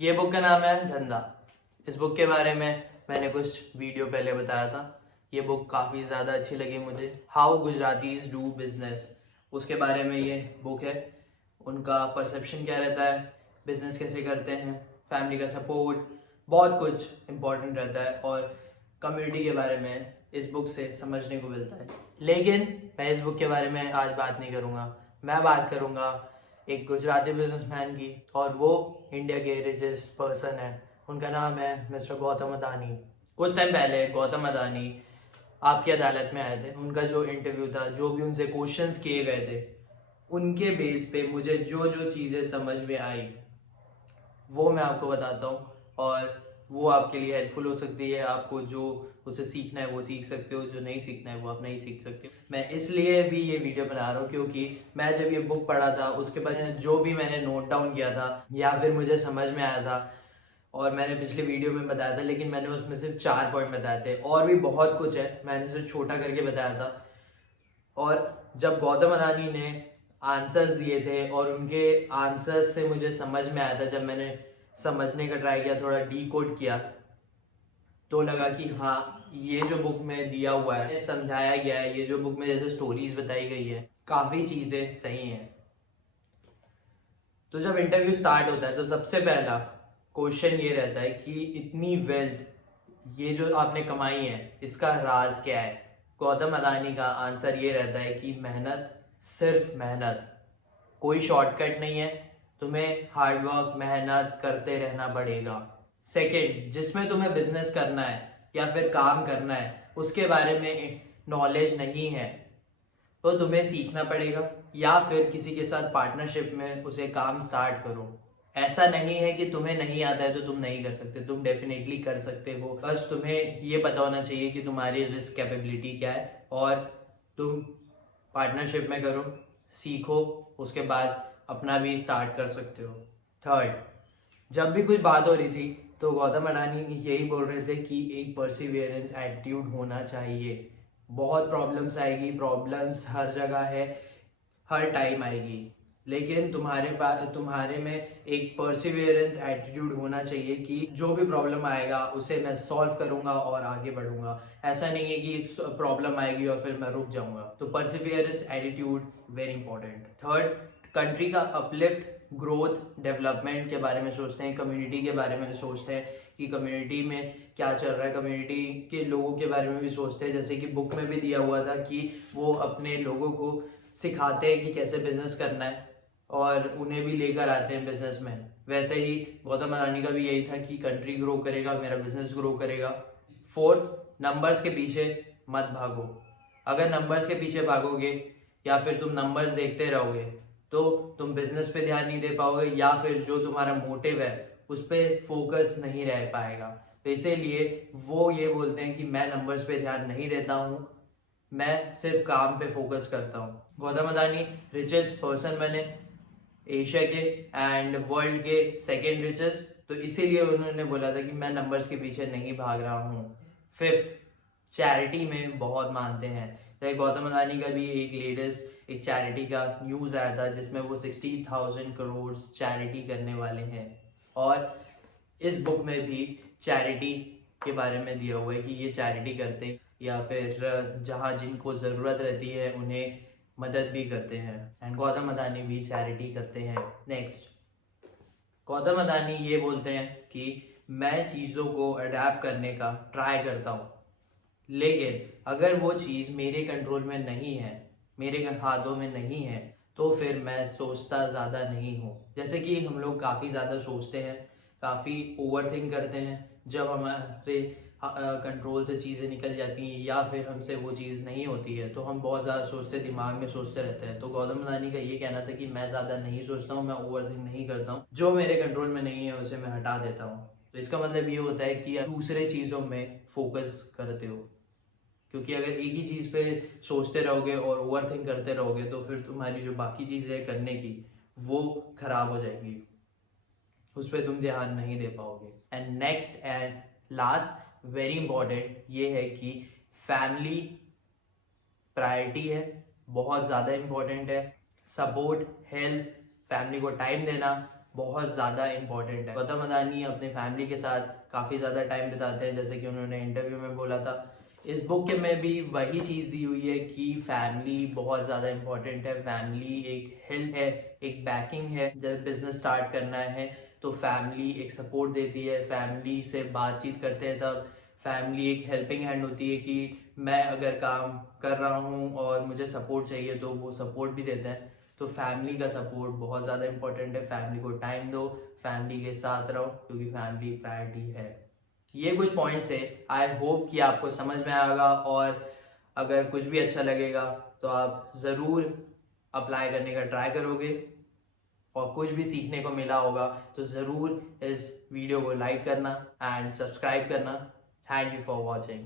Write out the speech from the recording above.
ये बुक का नाम है धंधा। इस बुक के बारे में मैंने कुछ वीडियो पहले बताया था। ये बुक काफ़ी ज़्यादा अच्छी लगी मुझे। हाउ गुजरातीज डू बिजनेस, उसके बारे में ये बुक है। उनका परसेप्शन क्या रहता है, बिजनेस कैसे करते हैं, फैमिली का सपोर्ट, बहुत कुछ इम्पोर्टेंट रहता है और कम्युनिटी के बारे में इस बुक से समझने को मिलता है। लेकिन मैं इस बुक के बारे में आज बात नहीं करूँगा। मैं बात करूँगा एक गुजराती बिजनेसमैन की, और वो इंडिया के रिचेस्ट पर्सन है। उनका नाम है मिस्टर गौतम अदानी। कुछ टाइम पहले गौतम अदानी आपकी अदालत में आए थे। उनका जो इंटरव्यू था, जो भी उनसे क्वेश्चंस किए गए थे, उनके बेस पे मुझे जो जो चीज़ें समझ में आई वो मैं आपको बताता हूँ, और वो आपके लिए हेल्पफुल हो सकती है। आपको जो उसे सीखना है वो सीख सकते हो, जो नहीं सीखना है वो आप नहीं सीख सकते हो। मैं इसलिए भी ये वीडियो बना रहा हूँ क्योंकि मैं जब ये बुक पढ़ा था उसके बाद जो भी मैंने नोट डाउन किया था या फिर मुझे समझ में आया था, और मैंने पिछले वीडियो में बताया था, लेकिन मैंने उसमें सिर्फ 4 पॉइंट बताए थे। और भी बहुत कुछ है, मैंने सिर्फ छोटा करके बताया था। और जब गौतम अदानी ने आंसर्स दिए थे और उनके आंसर्स से मुझे समझ में आया था, जब मैंने समझने का ट्राई किया, थोड़ा डीकोड किया, तो लगा कि हाँ, ये जो बुक में दिया हुआ है, समझाया गया है, ये जो बुक में जैसे स्टोरीज बताई गई है, काफ़ी चीज़ें सही हैं। तो जब इंटरव्यू स्टार्ट होता है तो सबसे पहला क्वेश्चन ये रहता है कि इतनी वेल्थ ये जो आपने कमाई है, इसका राज क्या है। गौतम अदानी का आंसर ये रहता है कि मेहनत, सिर्फ मेहनत, कोई शॉर्टकट नहीं है। तुम्हें हार्डवर्क, मेहनत करते रहना पड़ेगा। सेकंड, जिसमें तुम्हें बिजनेस करना है या फिर काम करना है उसके बारे में नॉलेज नहीं है तो तुम्हें सीखना पड़ेगा, या फिर किसी के साथ पार्टनरशिप में उसे काम स्टार्ट करो। ऐसा नहीं है कि तुम्हें नहीं आता है तो तुम नहीं कर सकते, तुम डेफिनेटली कर सकते हो। बस तुम्हें ये पता होना चाहिए कि तुम्हारी रिस्क कैपेबिलिटी क्या है, और तुम पार्टनरशिप में करो, सीखो, उसके बाद अपना भी स्टार्ट कर सकते हो। थर्ड, जब भी कुछ बात हो रही थी तो गौतम अडानी यही बोल रहे थे कि एक परसिवियरेंस एटीट्यूड होना चाहिए। बहुत प्रॉब्लम्स आएगी, प्रॉब्लम्स हर जगह है, हर टाइम आएगी, लेकिन तुम्हारे पास, तुम्हारे में एक परसिवियरेंस एटीट्यूड होना चाहिए कि जो भी प्रॉब्लम आएगा उसे मैं सॉल्व करूंगा और आगे बढ़ूंगा। ऐसा नहीं है कि एक प्रॉब्लम आएगी और फिर मैं रुक जाऊंगा। तो Perseverance attitude very important. Third, country का अपलिफ्ट, ग्रोथ, डेवलपमेंट के बारे में सोचते हैं, कम्युनिटी के बारे में सोचते हैं कि कम्युनिटी में क्या चल रहा है, कम्युनिटी के लोगों के बारे में भी सोचते हैं। जैसे कि बुक में भी दिया हुआ था कि वो अपने लोगों को सिखाते हैं कि कैसे बिजनेस करना है और उन्हें भी लेकर आते हैं बिजनेस में। वैसे ही गौतम अडानी का भी यही था कि कंट्री ग्रो करेगा, मेरा बिजनेस ग्रो करेगा। फोर्थ, नंबर्स के पीछे मत भागो। अगर नंबर्स के पीछे भागोगे या फिर तुम नंबर्स देखते रहोगे तो तुम बिजनेस पे ध्यान नहीं दे पाओगे, या फिर जो तुम्हारा मोटिव है उस पर फोकस नहीं रह पाएगा। तो इसीलिए वो ये बोलते हैं कि मैं नंबर्स पे ध्यान नहीं देता हूँ, मैं सिर्फ काम पे फोकस करता हूँ। गौतम अदानी रिचेस्ट पर्सन बने एशिया के एंड वर्ल्ड के सेकेंड रिचेस्ट, तो इसीलिए उन्होंने बोला था कि मैं नंबर्स के पीछे नहीं भाग रहा हूँ। फिफ्थ, चैरिटी में बहुत मानते हैं। तो गौतम अदानी का भी एक लेटेस्ट एक चैरिटी का न्यूज़ आया था जिसमें वो 60,000 करोड़ चैरिटी करने वाले हैं। और इस बुक में भी चैरिटी के बारे में दिया हुआ है कि ये चैरिटी करते या फिर जहाँ जिनको ज़रूरत रहती है उन्हें मदद भी करते हैं। एंड गौतम अदानी भी चैरिटी करते हैं। नेक्स्ट, गौतम अदानी ये बोलते हैं कि मैं चीज़ों को अडेप्ट करने का ट्राई करता हूँ, लेकिन अगर वो चीज़ मेरे कंट्रोल में नहीं है, मेरे हाथों में नहीं है, तो फिर मैं सोचता ज़्यादा नहीं हूँ। जैसे कि हम लोग काफ़ी ज़्यादा सोचते हैं, काफ़ी ओवर थिंक करते हैं। जब हमारे कंट्रोल से चीज़ें निकल जाती हैं या फिर हमसे वो चीज़ नहीं होती है तो हम बहुत ज़्यादा सोचते, दिमाग में सोचते रहते हैं। तो गौतम अदानी का ये कहना था कि मैं ज़्यादा नहीं सोचता हूँ, मैं ओवर थिंक नहीं करता हूँ, जो मेरे कंट्रोल में नहीं है उसे मैं हटा देता हूँ। तो इसका मतलब ये होता है कि दूसरे चीज़ों में फोकस करते हो, क्योंकि अगर एक ही चीज़ पे सोचते रहोगे और ओवर थिंक करते रहोगे तो फिर तुम्हारी जो बाकी चीज़ें हैं करने की वो खराब हो जाएंगी, उस पर तुम ध्यान नहीं दे पाओगे। And next and last very important ये है कि फैमिली प्रायोरिटी है, बहुत ज़्यादा इंपॉर्टेंट है। सपोर्ट, हेल्प, फैमिली को टाइम देना, बहुत ज़्यादा इम्पोर्टेंट है। गौतम अदानी अपने फैमिली के साथ काफ़ी ज़्यादा टाइम बिताते हैं, जैसे कि उन्होंने इंटरव्यू में बोला था। इस बुक के में भी वही चीज़ दी हुई है कि फैमिली बहुत ज़्यादा इम्पोर्टेंट है। फैमिली एक हेल्प है, एक बैकिंग है। जब बिजनेस स्टार्ट करना है तो फैमिली एक सपोर्ट देती है, फैमिली से बातचीत करते हैं तब फैमिली एक हेल्पिंग हैंड होती है कि मैं अगर काम कर रहा हूँ और मुझे सपोर्ट चाहिए तो वो सपोर्ट भी देते हैं। तो फैमिली का सपोर्ट बहुत ज़्यादा इंपॉर्टेंट है। फैमिली को टाइम दो, फैमिली के साथ रहो, क्योंकि फैमिली प्रायोरिटी है। ये कुछ पॉइंट्स है, आई होप कि आपको समझ में आएगा, और अगर कुछ भी अच्छा लगेगा तो आप ज़रूर अप्लाई करने का ट्राई करोगे, और कुछ भी सीखने को मिला होगा तो ज़रूर इस वीडियो को लाइक करना एंड सब्सक्राइब करना। Thank you for watching.